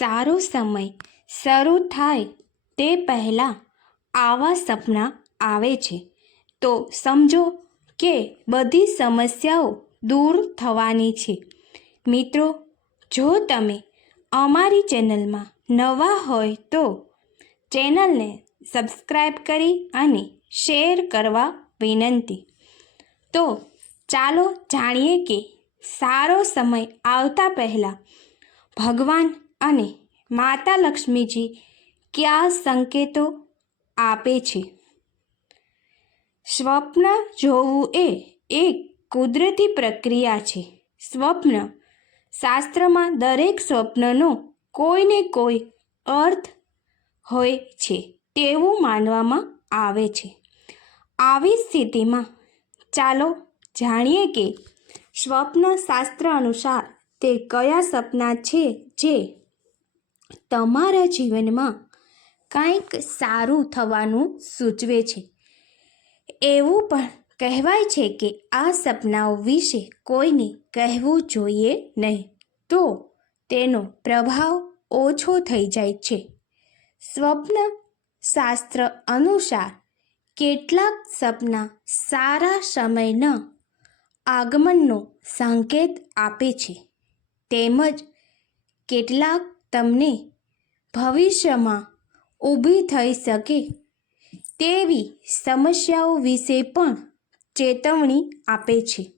સારો સમય શરૂ થાય તે પહેલાં આવા સપના આવે છે. તો સમજો કે બધી સમસ્યાઓ દૂર થવાની છે. મિત્રો, જો તમે અમારી ચેનલમાં નવા હોય તો ચેનલને સબસ્ક્રાઈબ કરી અને શેર કરવા વિનંતી. તો ચાલો જાણીએ કે સારો સમય આવતા પહેલાં ભગવાન અને માતા લક્ષ્મીજી કયા સંકેતો આપે છે? સ્વપ્ન જોવું એ એક કુદરતી પ્રક્રિયા છે. સ્વપ્ન શાસ્ત્રમાં દરેક સ્વપ્નનો કોઈને કોઈ અર્થ હોય છે તેવું માનવામાં આવે છે. આવી સ્થિતિમાં ચાલો જાણીએ કે સ્વપ્ન શાસ્ત્ર અનુસાર તે કયા સપના છે જે તમારા જીવનમાં કંઈક સારું થવાનું સૂચવે છે. એવું પણ કહેવાય છે કે આ સપનાઓ વિશે કોઈને કહેવું જોઈએ નહીં, તો તેનો પ્રભાવ ઓછો થઈ જાય છે. સ્વપ્ન શાસ્ત્ર અનુસાર કેટલાક સપના સારા સમયના આગમનનો સંકેત આપે છે. તેમજ કેટલાક તમને ભવિષ્યમાં ઊભી થઈ શકે તેવી સમસ્યાઓ વિશે પણ ચેતવણી આપે છે.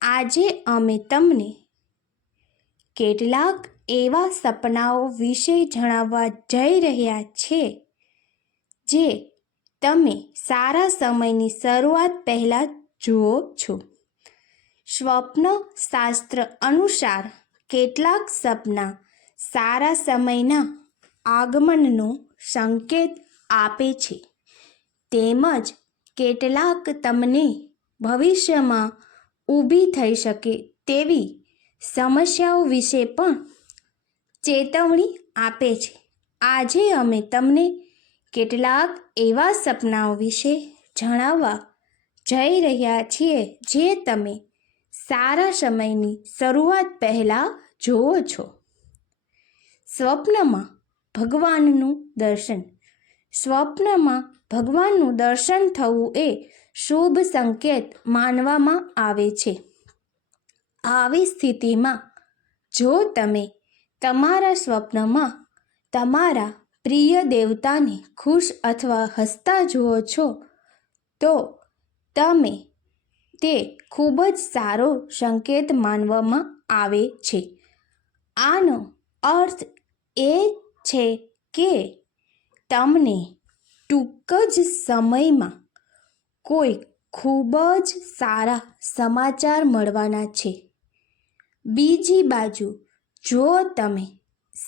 આજે અમે તમને કેટલાક એવા સપનાઓ વિશે જણાવવા જઈ રહ્યા છે જે તમે સારા સમયની શરૂઆત પહેલાં જુઓ છો. સ્વપ્ન શાસ્ત્ર અનુસાર કેટલાક સપના સારા સમયના આગમનનો સંકેત આપે છે. તેમજ કેટલાક તમને ભવિષ્યમાં ઊભી થઈ શકે તેવી સમસ્યાઓ વિશે પણ ચેતવણી આપે છે. આજે અમે તમને કેટલાક એવા સપનાઓ વિશે જણાવવા જઈ રહ્યા છીએ જે તમે સારા સમયની શરૂઆત પહેલાં જુઓ છો. સ્વપ્નમાં ભગવાનનું દર્શન. સ્વપ્નમાં ભગવાનનું દર્શન થવું એ શુભ સંકેત માનવામાં આવે છે. આવી સ્થિતિમાં જો તમે તમારા સ્વપ્નમાં તમારા પ્રિય દેવતાને ખુશ અથવા હસતા જુઓ છો, તો તમે તે ખૂબ જ સારો સંકેત માનવામાં આવે છે. આનો અર્થ એ છે કે તમને ટૂંક જ સમયમાં કોઈ ખૂબ જ સારા સમાચાર મળવાના છે. બીજી બાજુ, જો તમે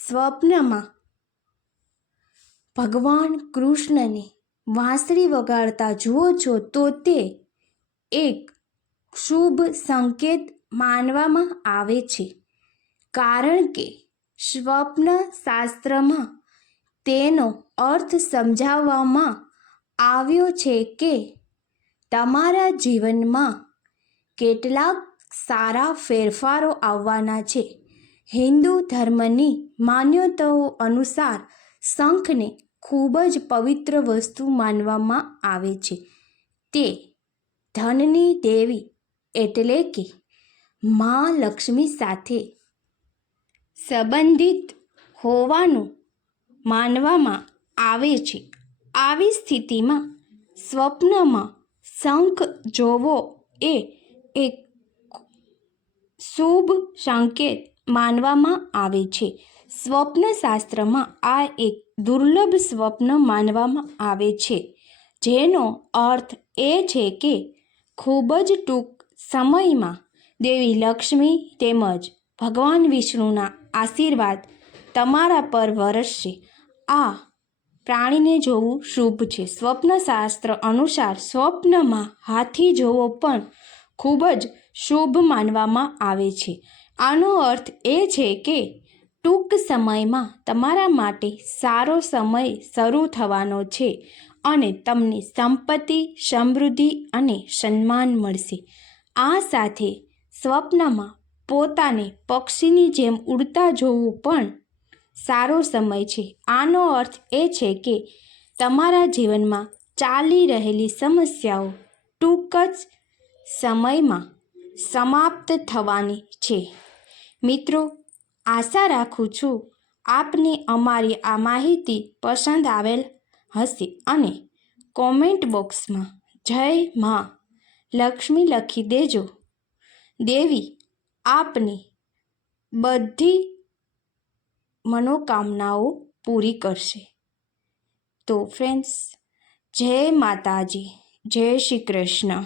સ્વપ્નમાં ભગવાન કૃષ્ણને વાંસળી વગાડતા જુઓ છો, તો તે એક શુભ સંકેત માનવામાં આવે છે. કારણ કે સ્વપ્ન શાસ્ત્રમાં તેનો અર્થ સમજાવવામાં આવ્યો છે કે તમારા જીવનમાં કેટલાક સારા ફેરફારો આવવાના છે. હિન્દુ ધર્મની માન્યતાઓ અનુસાર શંખને ખૂબ જ પવિત્ર વસ્તુ માનવામાં આવે છે. તે ધનની દેવી એટલે કે મા લક્ષ્મી સાથે સંબંધિત હોવાનું માનવામાં આવે છે. આવી સ્થિતિમાં સ્વપ્નમાં શંખ જોવો એ એક શુભ સંકેત માનવામાં આવે છે. સ્વપ્નશાસ્ત્રમાં આ એક દુર્લભ સ્વપ્ન માનવામાં આવે છે. જેનો અર્થ એ છે કે ખૂબ જ ટૂંક સમયમાં દેવી લક્ષ્મી તેમજ ભગવાન વિષ્ણુના આશીર્વાદ તમારા પર વરસશે. આ પ્રાણીને જોવું શુભ છે. સ્વપ્નશાસ્ત્ર અનુસાર સ્વપ્નમાં હાથી જોવો પણ ખૂબ જ શુભ માનવામાં આવે છે. આનો અર્થ એ છે કે ટૂંક સમયમાં તમારા માટે સારો સમય શરૂ થવાનો છે અને તમને સંપત્તિ, સમૃદ્ધિ અને સન્માન મળશે. આ સાથે સ્વપ્નમાં પોતાને પક્ષીની જેમ ઉડતા જોવું પણ સારો સમય છે. આનો અર્થ એ છે કે તમારા જીવનમાં ચાલી રહેલી સમસ્યાઓ ટૂંક જ સમયમાં સમાપ્ત થવાની છે. મિત્રો, આશા રાખું છું આપને અમારી આ માહિતી પસંદ આવેલ હશે અને કોમેન્ટ બોક્સમાં જય માં લક્ષ્મી લખી દેજો. દેવી આપની બધી મનોકામનાઓ પૂરી કરશે. તો ફ્રેન્ડ્સ જય માતાજી જય શ્રી કૃષ્ણ.